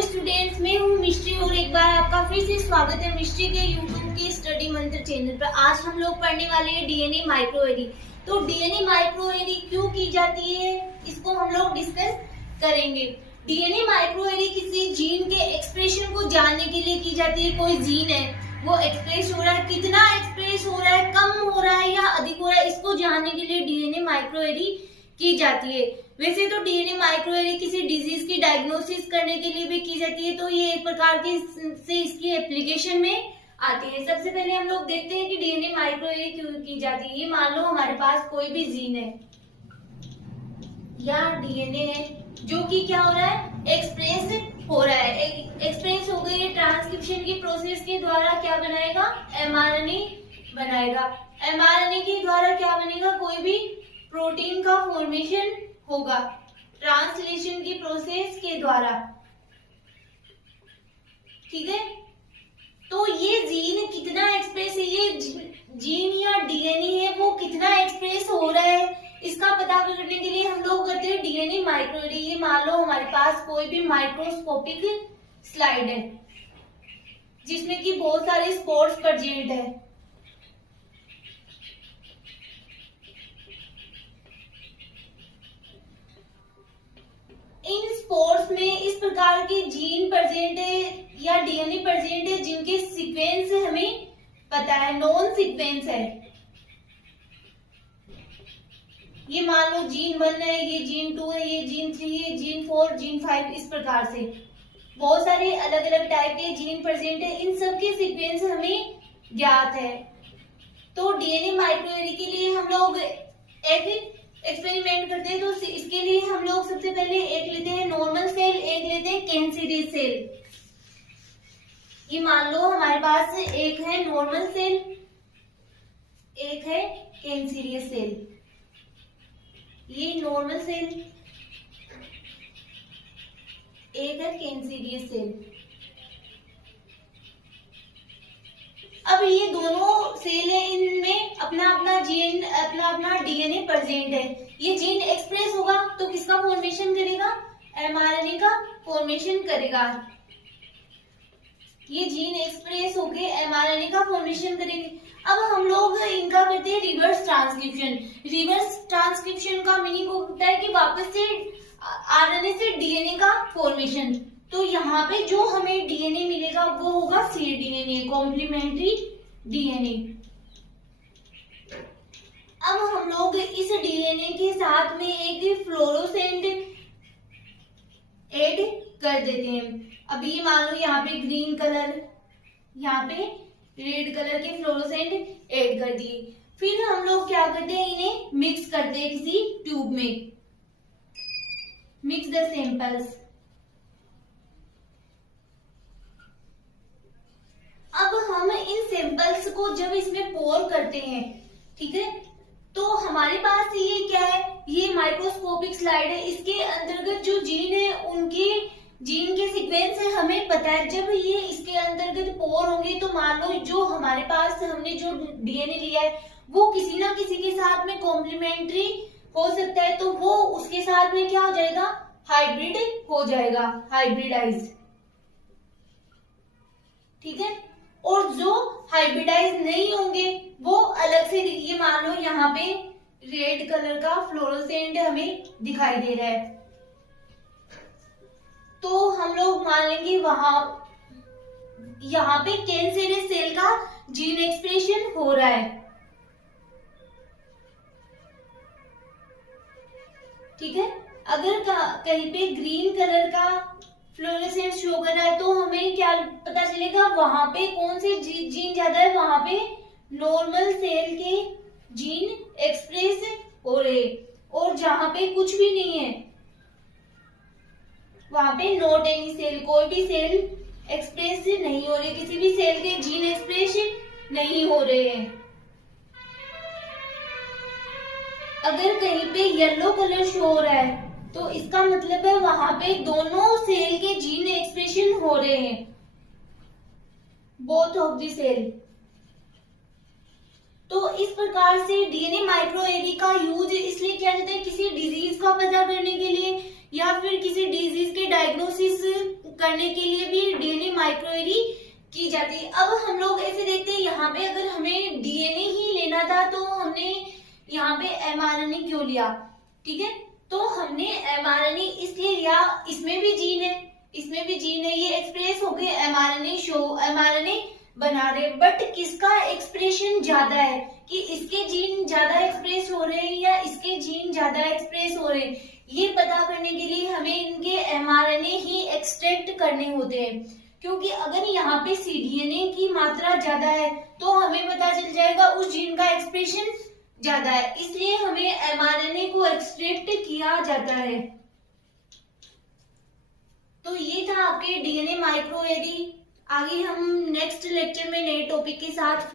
Hello students, मैं हूँ mystery और एक बार आपका फिर से स्वागत है मिस्ट्री के यूट्यूब के स्टडी मंत्र चैनल पर। आज हम लोग पढ़ने वाले हैं डीएनए माइक्रोएरे। तो डीएनए माइक्रोएरे क्यों की जाती है, इसको हम लोग डिस्कस करेंगे। डीएनए माइक्रोएरे किसी जीन के एक्सप्रेशन को जानने के लिए की जाती है। कोई जीन है, वो एक्सप्रेस हो रहा है, कितना एक्सप्रेस हो रहा है, कम हो रहा है या अधिक हो रहा है, इसको जानने के लिए डीएनए माइक्रोएरे की जाती है। वैसे तो डीएनए माइक्रोएरे किसी डिजीज की डायग्नोसिस करने के लिए भी की जाती है, तो ये एक प्रकार की से इसकी एप्लीकेशन में आती है। सबसे पहले हम लोग देखते हैं कि डीएनए माइक्रोएरे क्यों की जाती है। ये मान लो हमारे पास कोई भी जीन है या डीएनए है जो कि क्या हो रहा है, एक्सप्रेस हो रहा है। एक्सप्रेस हो गई, ट्रांसक्रिप्शन की प्रोसेस के द्वारा क्या बनाएगा, एमआरएनए बनाएगा। एमआरएनए के द्वारा क्या बनेगा, कोई भी प्रोटीन का फॉर्मेशन होगा ट्रांसलेशन की प्रोसेस के द्वारा। ठीक है, तो ये जीन कितना एक्सप्रेस है, ये जीन या डीएनए है वो कितना एक्सप्रेस हो रहा है, इसका पता करने के लिए हम लोग करते हैं डीएनए माइक्रोएरे। ये मान लो हमारे पास कोई भी माइक्रोस्कोपिक स्लाइड है जिसमें कि बहुत सारे स्पोर्स प्रेजेंट है। इन स्पोर्स में इस प्रकार के जीन प्रेजेंट है या डीएनए प्रेजेंट है जिनके सीक्वेंस हमें पता है, नॉन सीक्वेंस है। ये मान लो जीन 1 है, ये जीन 2 है, ये जीन 3 है, जीन 4, जीन 5, इस प्रकार से बहुत सारे अलग अलग टाइप के जीन प्रेजेंट है। इन सब के सीक्वेंस हमें ज्ञात है। तो डीएनए माइक्रोएरे के लिए हम लोग एक एक्सपेरिमेंट करते हैं। तो इसके लिए हम लोग सबसे पहले एक लेते हैं नॉर्मल सेल, एक लेते हैं कैंसरियस सेल। ये मान लो हमारे पास एक है नॉर्मल सेल, एक है कैंसरियस सेल। ये नॉर्मल सेल, एक है कैंसरियस सेल। अब ये दोनों सेल है, इनमें अपना अपना जीन, अपना अपना डीएनए प्रेजेंट है। ये जीन एक्सप्रेस होगा तो किसका फॉर्मेशन करेगा, एमआरएनए का फॉर्मेशन करेगा। ये जीन एक्सप्रेस होके एमआरएनए का फॉर्मेशन करेंगे। अब हम लोग इनका करते हैं रिवर्स ट्रांसक्रिप्शन। रिवर्स ट्रांसक्रिप्शन का मीनिंग होता है कि वापस से आरएनए से डीएनए का फॉर्मेशन। तो यहाँ पे जो हमें डीएनए मिलेगा वो होगा cDNA, कॉम्प्लीमेंट्री डीएनए। अब हम लोग इस डीएनए के साथ में एक फ्लोरोसेंट ऐड कर देते हैं। अब ये मान लो यहाँ पे ग्रीन कलर, यहाँ पे रेड कलर के फ्लोरोसेंट ऐड कर दिए। फिर हम लोग क्या करते हैं, इन्हें मिक्स करते हैं किसी ट्यूब में। Mix the samples. अब हम इन सैंपल्स को जब इसमें पोर करते हैं, ठीक है, तो हमारे पास ये क्या है, ये माइक्रोस्कोपिक स्लाइड है। इसके अंतर्गत जो जीन है उनके जीन के सीक्वेंस है हमें पता है। जब ये इसके अंतर्गत पोर होंगे तो मान लो जो हमारे पास हमने जो डीएनए लिया है वो किसी ना किसी के साथ में कॉम्प्लीमेंट्री हो सकता है, तो वो उसके साथ में क्या हो जाएगा, हाइब्रिड हो जाएगा, हाइब्रिडाइज। ठीक है, और जो हाइब्रिडाइज नहीं होंगे वो अलग से। ये मान लो यहाँ पे रेड कलर का फ्लोरोसेंट हमें दिखाई दे रहा है, तो हम लोग मान लेंगे वहां यहाँ पे कैंसरियस सेल का जीन एक्सप्रेशन हो रहा है। ठीक है, अगर कहीं पे ग्रीन कलर का फ्लोरोसेंट शो कर रहा है तो हमें क्या पता चलेगा, वहां पे कौन से जीन ज्यादा है, वहां पे नॉर्मल सेल के जीन एक्सप्रेस हो रहे। और जहां पे कुछ भी नहीं है वहां पे नॉट एनी सेल, कोई भी सेल एक्सप्रेस नहीं हो रही, किसी भी सेल के जीन एक्सप्रेस नहीं हो रहे हैं। अगर कहीं पे येलो कलर शो हो रहा है तो इसका मतलब है वहां पे दोनों सेल के जीन एक्सप्रेशन हो रहे हैं, बोथ ऑफ द सेल। तो इस प्रकार से डीएनए माइक्रोएरे का यूज इसलिए किया जाता है किसी डिजीज का पता करने के लिए या फिर किसी डिजीज के डायग्नोसिस करने के लिए भी डीएनए माइक्रोएरी की जाती है। अब हम लोग ऐसे देखते हैं, यहाँ पे अगर हमें डीएनए ही लेना था तो हमने यहाँ पे एमआरएनए क्यों लिया, ठीक है। तो हमने एमआरएनए इसलिए लिया, इसमें भी जीन है, इसमें भी जीन है, ये एक्सप्रेस हो गए एमआरएनए बना रहे, बट किसका एक्सप्रेशन ज्यादा है, कि इसके जीन ज्यादा एक्सप्रेस हो रहे हैं या इसके जीन ज्यादा एक्सप्रेस हो रहे हैं, ये पता करने के लिए हमें इनके एमआरएनए ही एक्सट्रैक्ट करने होते हैं। क्योंकि अगर यहाँ पे सीडीएनए की मात्रा ज्यादा है तो हमें पता चल जाएगा उस जीन का एक्सप्रेशन ज्यादा है, इसलिए हमें एमआरएनए को एक्सट्रैक्ट किया जाता है। तो ये था आपके डीएनए माइक्रोएरी। आगे हम नेक्स्ट लेक्चर में नए टॉपिक के साथ